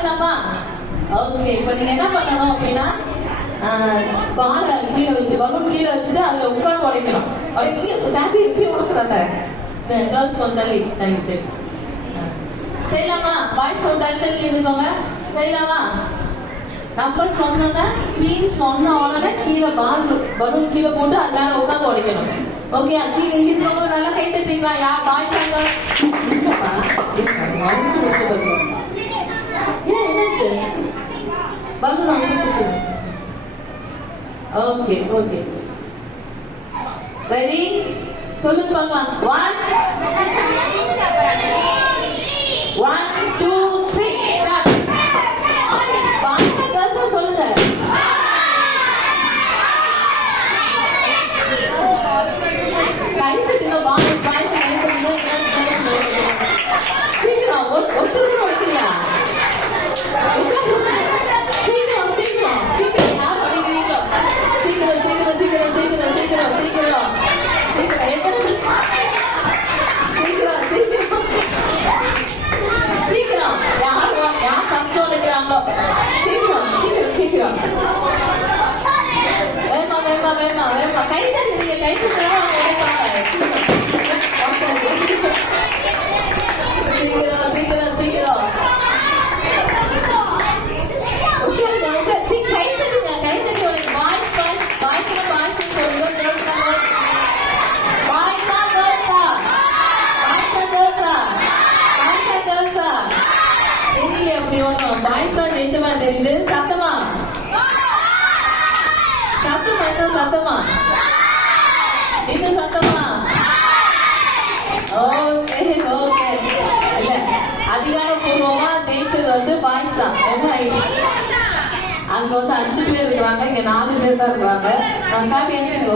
உடைக்கலாமா? Okay, இப்போ நீங்க என்ன பண்ணணும் அப்படின்னா பாலை கீழே வச்சு பலூன் கீழே வச்சுட்டு அதில் உட்காந்து உடைக்கணும். உடைக்கிங்க ஃபேமிலி எப்பயும் உடைச்சிடாத. கேர்ள்ஸ் கொஞ்சம் தள்ளி தள்ளி தள்ளி செய்யலாமா? பாய்ஸ் கொஞ்சம் தள்ளி தள்ளி இருந்துக்கோங்க. செய்யலாமா? நம்பர் சொன்னோன்னா 3 சொன்ன உடனே கீழே பலூன் கீழே போட்டு அது மேலே உட்காந்து உடைக்கணும். ஓகே, கீழே இங்க இருக்கவங்க நல்லா கை தட்டுறீங்களா? யார் பாய்ஸ் அங்க இல்லப்பா முடிச்சு முடிச்சு பாருங்க. ஏன் என்னாச்சு? பலூன் அவங்க ஓகே ஓகே ரெடி? சொல்லுங்க பார்க்கலாம். 1 2 3 ஸ்டார்ட். பாய்ஸ் கேர்ள்ஸ் சொல்லுங்க. கை தட்டுங்க. பாய்ஸ் கை தட்டுங்க. சீக்கிரம் ஒருத்தர் உடைக்கலையா? சீக்கிரம் சீக்கிரம் சீக்கிரம் யார் உடைக்கிறீங்களோ சீக்கிரம் சீக்கிரம் சீக்கிரம் சீக்கிரம் சீக்கிரம் சீக்கிரம் சீக்கிரம் எத்தனை சீக்கிரம் சீக்கிரம் சீக்கிரம் யார் ஃபர்ஸ்ட் உடைக்கிறாங்களோ சீக்கிரம் சீக்கிரம் சீக்கிரம் வேமா வேமா வேமா வேமா கை தட்டுறீங்க. கை தட்டுறா உடைப்பாங்க. சீக்கிரம் சீக்கிரம் சீக்கிரம் உட்காருங்க உட்காரு. கை தட்டுங்க. கை தட்டி உடைங்க. பாய்ஸ் பாய்ஸ் பாய்ஸ்னா பாய்ஸ் சொல்லுங்க. கேர்ள்ஸ்னா கேர்ள்ஸ். பாய்ஸா கேர்ள்ஸா? பாய்ஸா கேர்ள்ஸா? பாய்ஸா கேர்ள்ஸா? தெரியல அப்படி ஒண்ணும். பாய்ஸா ஜெயிச்ச மாதிரி தெரியுது. சத்தமா சத்தமா இன்னும் சத்தமா இன்னும் சத்தமா. Okay okay. இல்ல அதிகாரப்பூர்வமா ஜெயிச்சது வந்து பாய்ஸ் தான். ஏன்னா அங்க வந்து 5 பேர் இருக்கிறாங்க, இங்க 4 பேர் தான் இருக்கிறாங்க. ஃபேமிலி அனுப்பிச்சுக்கோ.